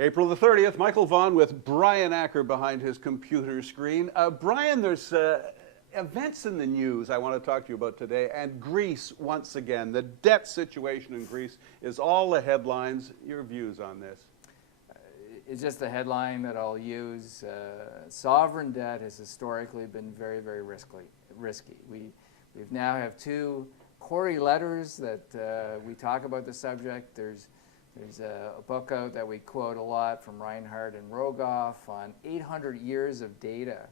April the 30th, Michael Vaughn with Brian Acker behind his computer screen. Brian, there's events in the news I want to talk to you about today, and Greece once again. The debt situation in Greece is all the headlines. Your views on this? It's just a headline that I'll use. Sovereign debt has historically been very, very risky. We now have two Corey letters that we talk about the subject. There's a book out that we quote a lot from Reinhardt and Rogoff on 800 years of data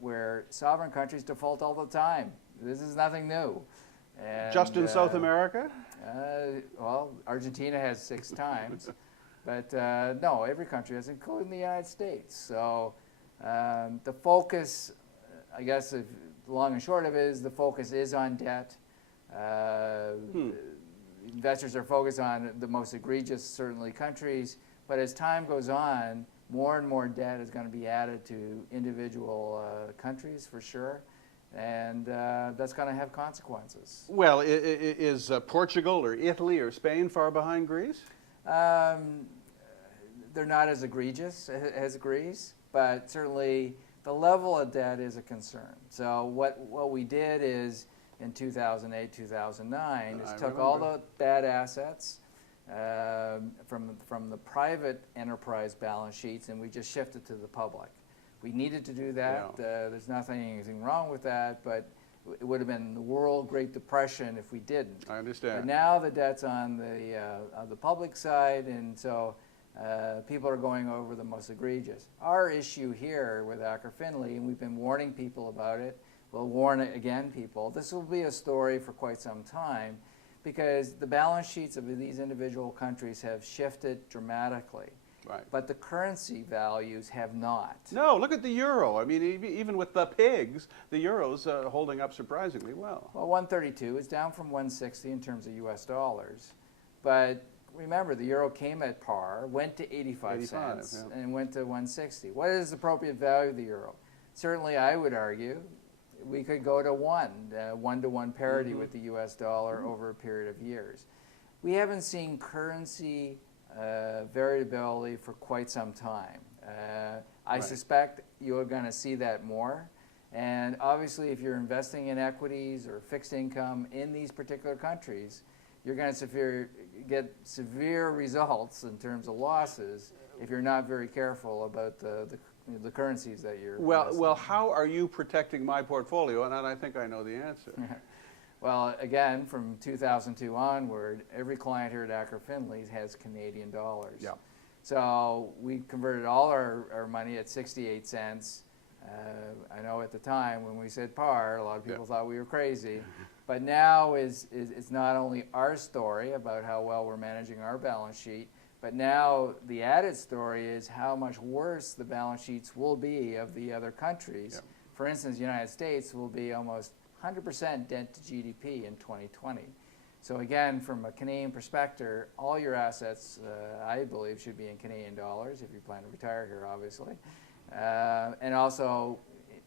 where sovereign countries default all the time. This is nothing new. And, just in South America? Well, Argentina has 6 times. But no, every country has, including the United States. So the focus, I guess, the long and short of it is the focus is on debt. Investors are focused on the most egregious, certainly, countries. But as time goes on, more and more debt is going to be added to individual countries, for sure. And that's going to have consequences. Well, is Portugal or Italy or Spain far behind Greece? They're not as egregious as Greece, but certainly the level of debt is a concern. So what we did is, in 2008, 2009, is took all the bad assets from the private enterprise balance sheets, and we just shifted to the public. We needed to do that. Yeah. There's anything wrong with that, but it would have been the world Great Depression if we didn't. I understand. But now the debt's on the public side, and so people are going over the most egregious. Our issue here with Acker Finley, and we've been warning people about it, we'll warn again people, this will be a story for quite some time, because the balance sheets of these individual countries have shifted dramatically. Right. But the currency values have not. No, look at the euro. I mean, even with the pigs, the euro's holding up surprisingly well. Well, 132 is down from 160 in terms of U.S. dollars. But remember, the euro came at par, went to 85 cents, yeah, and went to 160. What is the appropriate value of the euro? Certainly, I would argue we could go to one-to-one parity with the U.S. dollar over a period of years. We haven't seen currency variability for quite some time. I suspect you're going to see that more. And obviously, if you're investing in equities or fixed income in these particular countries, you're going to get severe results in terms of losses if you're not very careful about the currencies that you're investing. Well, how are you protecting my portfolio? And I think I know the answer. Well, again, from 2002 onward, every client here at Acker Finley has Canadian dollars. Yeah. So we converted all our money at 68 cents. I know at the time when we said par, a lot of people thought we were crazy. But now it's not only our story about how well we're managing our balance sheet, but now the added story is how much worse the balance sheets will be of the other countries. Yeah. For instance, the United States will be almost 100% debt to GDP in 2020. So again, from a Canadian perspective, all your assets, I believe, should be in Canadian dollars if you plan to retire here, obviously. And also,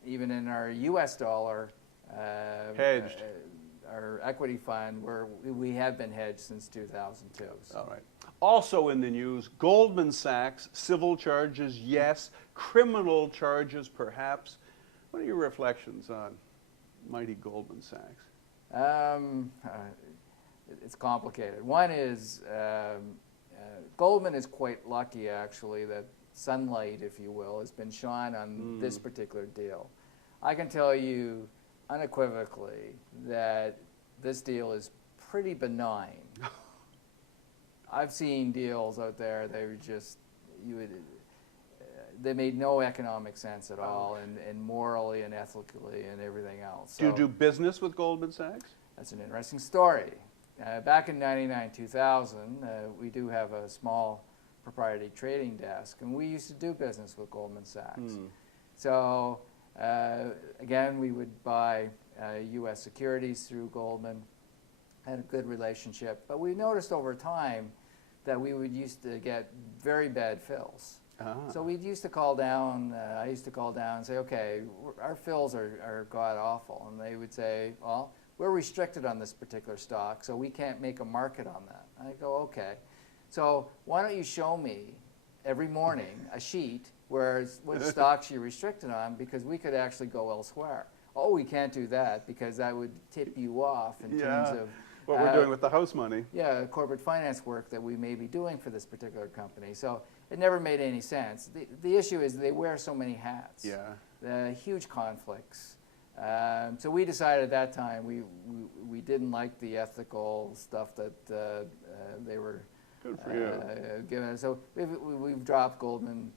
even in our U.S. dollar hedged. Our equity fund, where we have been hedged since 2002. So. All right. Also in the news, Goldman Sachs, civil charges, yes. Criminal charges, perhaps. What are your reflections on mighty Goldman Sachs? It's complicated. One is Goldman is quite lucky, actually, that sunlight, if you will, has been shone on this particular deal. I can tell you unequivocally that this deal is pretty benign. I've seen deals out there they were just they made no economic sense at all, and morally and ethically and everything else. Do you do business with Goldman Sachs? That's an interesting story. Back in 99-2000, we do have a small proprietary trading desk, and we used to do business with Goldman Sachs. So again, we would buy U.S. securities through Goldman, had a good relationship, but we noticed over time that we would used to get very bad fills. So we used to call down, I used to call down and say, okay, our fills are god-awful. And they would say, well, we're restricted on this particular stock, so we can't make a market on that. I go, okay. So why don't you show me every morning a sheet where what stocks you're restricted on, because we could actually go elsewhere. Oh, we can't do that because that would tip you off in terms of what we're doing with the house money. Yeah, corporate finance work that we may be doing for this particular company. So it never made any sense. The issue is they wear so many hats. Yeah. Huge conflicts. So we decided at that time we didn't like the ethical stuff that they were Good for you. giving us. So we've dropped Goldman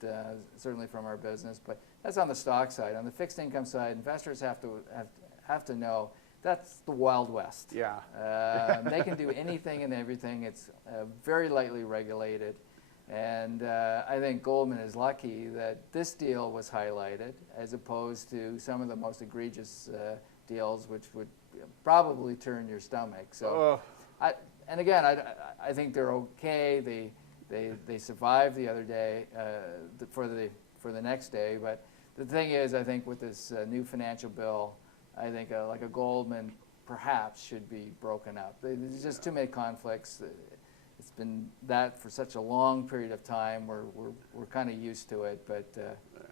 certainly from our business, but that's on the stock side. On the fixed income side, investors have to know that's the Wild West. Yeah. They can do anything and everything. It's very lightly regulated. And I think Goldman is lucky that this deal was highlighted as opposed to some of the most egregious deals, which would probably turn your stomach. So, and again, I think they're okay. They survived the other day for the next day. But the thing is, I think with this new financial bill, I think like a Goldman perhaps should be broken up. There's just too many conflicts. It's been that for such a long period of time. We're kind of used to it, but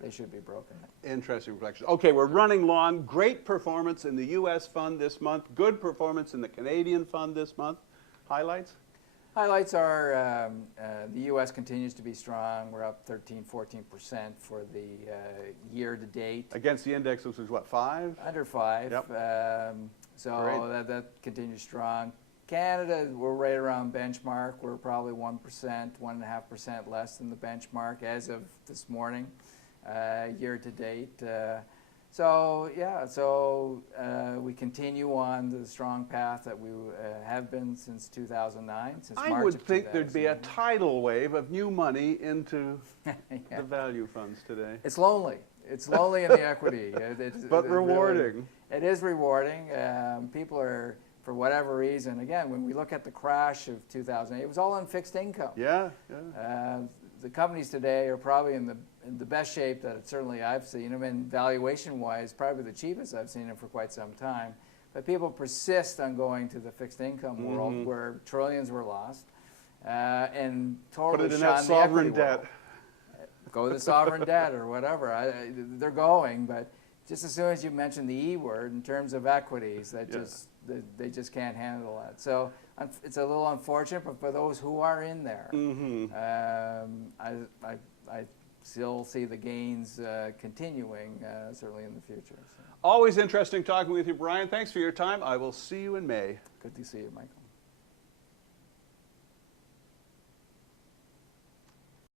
they should be broken. Interesting reflection. Okay, we're running long. Great performance in the U.S. fund this month. Good performance in the Canadian fund this month. Highlights? Highlights are the U.S. continues to be strong. We're up 13, 14% for the year to date. Against the index, which was what, 5? Under 5. Yep. So that continues strong. Canada, we're right around benchmark. We're probably 1%, 1.5% less than the benchmark as of this morning, year to date. So we continue on the strong path that we have been since 2009, since March of 2009. I would think there'd be a tidal wave of new money into the value funds today. It's lonely. It's lonely in the equity. But rewarding. It is rewarding. People are, for whatever reason, again, when we look at the crash of 2008, it was all on fixed income. Yeah. The companies today are probably in the best shape that certainly I've seen them, and valuation-wise, probably the cheapest I've seen them for quite some time. But people persist on going to the fixed income world where trillions were lost, and totally put it in shun that the equity sovereign debt. world. Go to the sovereign debt or whatever. They're going, but just as soon as you mention the E word in terms of equities, they just can't handle that. So it's a little unfortunate, but for those who are in there, I still see the gains continuing, certainly in the future. So. Always interesting talking with you, Brian. Thanks for your time. I will see you in May. Good to see you, Michael.